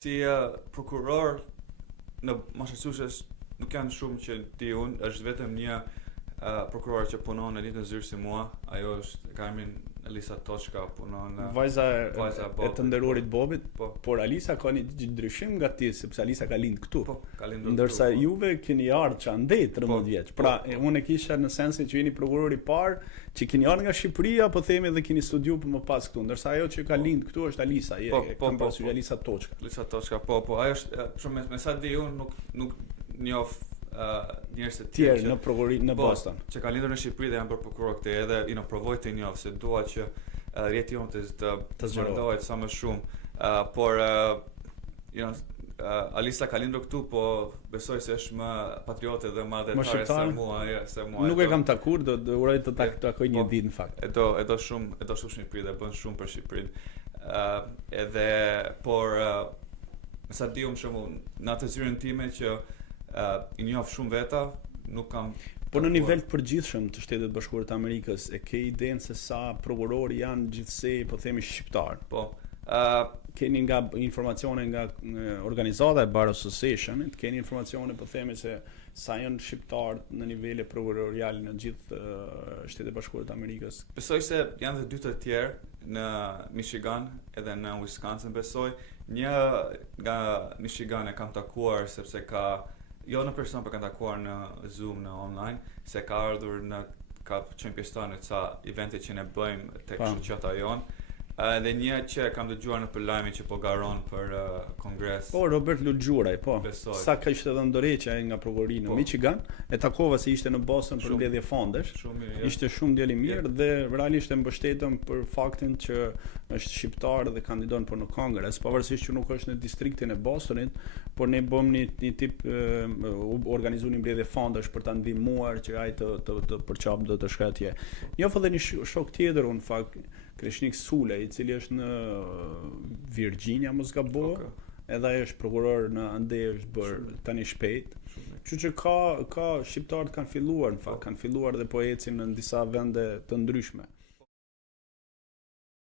Si prokuror në Massachusetts nuk janë shumë që di unë, është vetëm një prokuror që punon në ditë zyrë si mua, ajo është ka emrin Alisa Toçka, punon Vajza vajza e të nderuarit Bobit, po. por Alisa ka një ndryshim nga ti, sepse Alisa ka lind këtu. Po, ka lindur Ndërsa këtu, po. juve keni ardhur që andej 13 Po, vjeç. po, Pra, po. unë e kisha në sensin që jeni prokurori i parë që keni ardhur nga Shqipëria, po themi dhe keni studiu për më pas këtu. Ndërsa ajo që ka lind këtu është Alisa, kam parasysh Alisa Toçka. Alisa Toçka, po, ajo është shumë me sa di unë nuk njoh njerëz të Tjerë në prokurori në Boston. Që ka lindur në Shqipëri dhe janë bërë prokuror këtej, edhe provoj të njoh se dua që rjeti jonë të zgjerohet sa më shumë, por Alisa ka lindur këtu, po besoj se është më patriote dhe më adhetare se mua. Nuk e kam takuar, do uroj të takoj një ditë në fakt. E do shumë Shqipëri dhe bën shumë për Shqipërinë. Por me sa di unë shumë në atë zyrën time që i njoh shumë veta, nuk kam. Po në nivel të përgjithshëm të Shtetet Bashkuara të Amerikës, e ke idenë se sa prokurorë janë gjithsej, po themi shqiptar? Po. Keni nga informacione nga organizata e Bar Association, keni informacione po themi se sa janë shqiptar në nivele prokuroriale në gjithë Shtetet Bashkuara të Amerikës? Besoj se janë dhe dy të tjerë në Michigan edhe në Wisconsin, besoj. Një nga Michigan e kam takuar sepse jo në person, për kanë takuar në Zoom, në online, se ka ardhur ka qenë pjesëtar në ca evente që ne bëjmë tek shoqata jonë. Dhe një që kam dëgjuar në lajme që po garon për kongres. Po, Robert Luxhuraj, po. Besoj. Sa ka ishte edhe ndërheqja nga prokuroria në Michigan, e takova se ishte në Boston për mbledhje fondesh. Ishte shumë djalë i mirë dhe realisht e mbështetëm për faktin që është shqiptar dhe kandidon për në kongres, pavarësisht që nuk është në distriktin e Bostonit, por ne bëm një tip organizuar një mbledhje fondesh për ta ndihmuar që ai të përçap do të shkojë atje. Njoh edhe një shok tjetër në fakt, Kreshnik Sule, i cili është në Virginia, mos gaboj, edhe ai është prokuror në Andej, është bërë tani shpejt. Kështu që ka shqiptarët kanë filluar në fakt, kanë filluar dhe po ecin në disa vende të ndryshme.